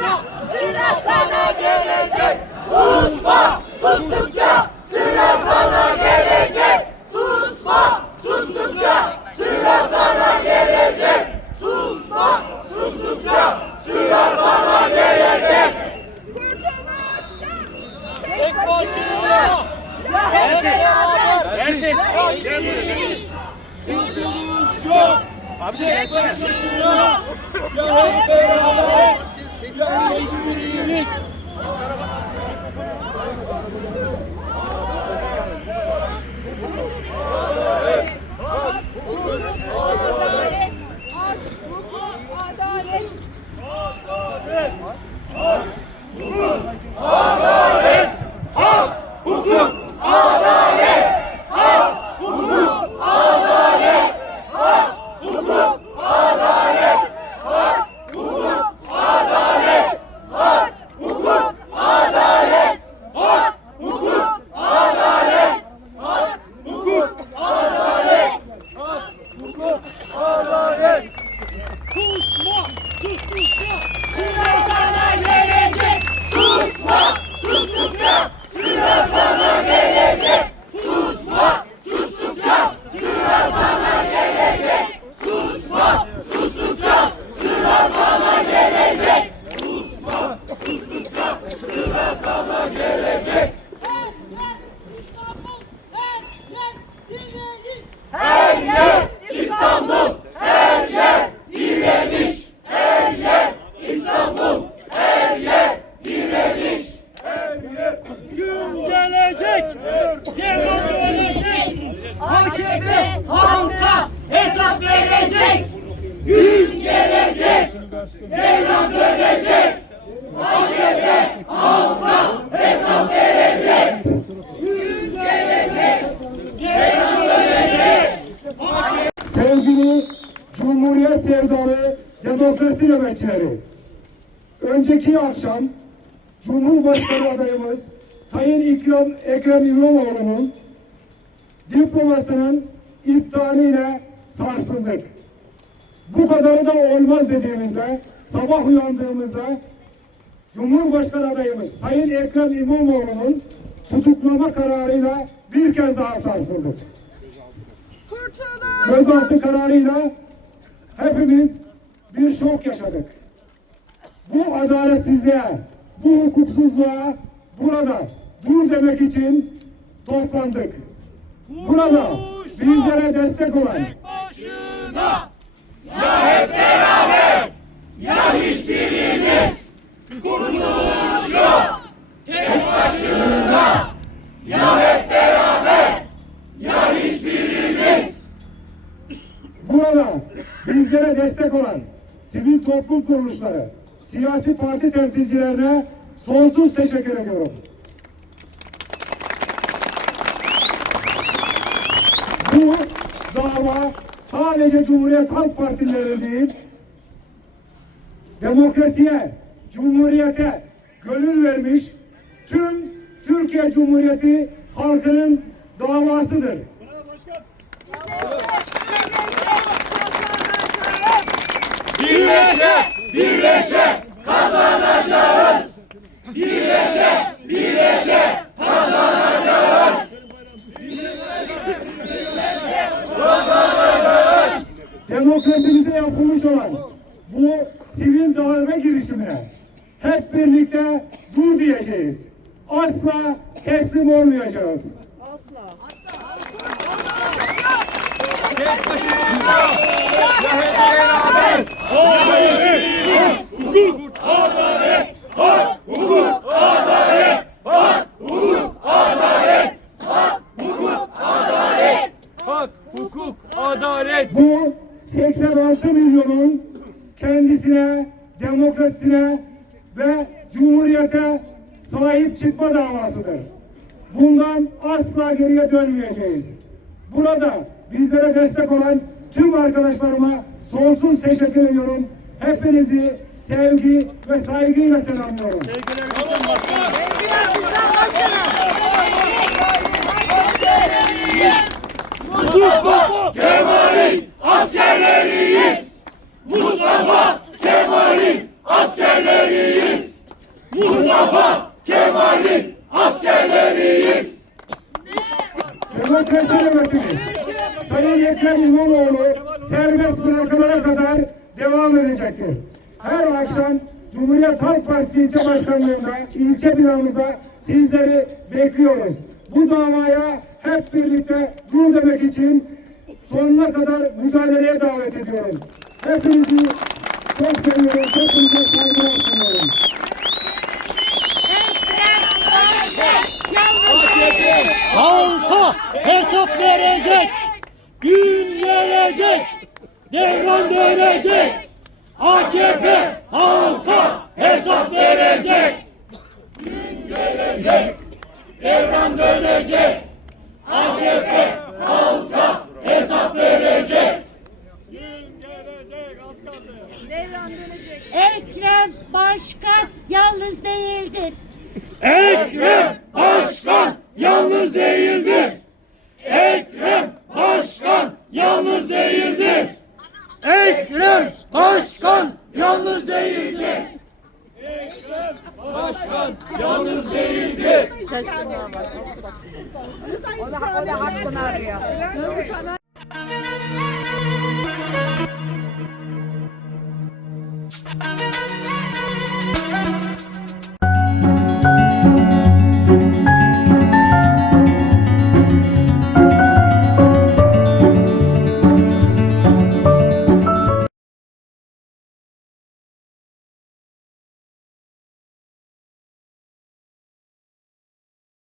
sustukça sıra sana gelecek. Susma, sustukça sıra sana gelecek. Susma, sustukça sıra sana gelecek. Susma, sustukça sıra sana gelecek. Tek başına. Hep beraber. Her şey. Kurtuluş yok. Abi sen hep beraber. Ya hep beraber hiçbirimiz. Adalet, hak, hukuk, adalet. Susma. Sustukça. Sıra sana gelecek. Susma, sustukça. Sıra sana gelecek. Susma, sustukça. Sıra sana gelecek. Susma, sustukça. Sıra sana gelecek. Susma, sustukça. Sıra sana gelecek. Her yer İstanbul, her yer direniş. Her yer İstanbul, her yer direniş. Gün gelecek. Devran dönecek. AKP halka hesap verecek. Gün gelecek, devran dönecek. AKP halka hesap verecek. Gün gelecek, devran dönecek. Sevgili Cumhuriyet sevdalı demokrasi nöbetçileri. Önceki akşam Cumhurbaşkanı adayımız Sayın İkram, Ekrem İmamoğlu'nun diplomasının iptaliyle sarsıldık. Bu kadarı da olmaz dediğimizde sabah uyandığımızda Cumhurbaşkanı adayımız Sayın Ekrem İmamoğlu'nun tutuklama kararıyla bir kez daha sarsıldık Kurtuluş! gözaltı kararıyla hepimiz bir şok yaşadık. Bu adaletsizliğe, bu hukuksuzluğa burada dur demek için toplandık. Burada bizlere destek olan Başına. burada bizlere destek olan sivil toplum kuruluşları, siyasi parti temsilcilerine sonsuz teşekkür ediyorum. Bu dava sadece Cumhuriyet Halk Partileri değil, demokrasiye, cumhuriyete gönül vermiş tüm Türkiye Cumhuriyeti halkının davasıdır. Birleşe, birleşe kazanacağız. Birleşe, birleşe demokrasimize yapılmış olan bu sivil darbe girişimine hep birlikte dur diyeceğiz. Asla teslim olmayacağız. tek başına. Ya hep beraber. Adalet, hukuk, adalet, hak, hukuk, adalet, hak, hukuk, adalet, hak, hukuk, adalet, hak, hukuk, adalet. Bu 86 milyonun kendisine, demokrasisine ve cumhuriyete sahip çıkma davasıdır. Bundan asla geriye dönmeyeceğiz. Burada bizlere destek olan tüm arkadaşlarıma sonsuz teşekkür ediyorum. Hepinizi sevgi ve saygıyla selamlıyorum. Mustafa Demokrasi nöbetimiz Sayın Ekrem İmamoğlu serbest bırakılana kadar devam edecektir. Her akşam Cumhuriyet Halk Partisi ilçe başkanlığında, ilçe binamızda sizleri bekliyoruz. Bu davaya hep birlikte dur demek için sonuna kadar mücadeleye davet ediyorum. Hepinizi çok seviyorum. Hepinize saygılar sunuyorum. Ekrem Başkan yalnız değil. Halka hesap verecek. Gün gelecek. Devran dönecek. AKP halka hesap verecek. Gün gelecek. Devran dönecek. AKP halka hesap verecek. Ekrem Başkan yalnız değildir. Ekrem Başkan yalnız değildir. Ekrem Başkan yalnız değildir. Ekrem Başkan yalnız değildir. Ekrem Başkan yalnız değildir. O da, o da hakkını arıyor.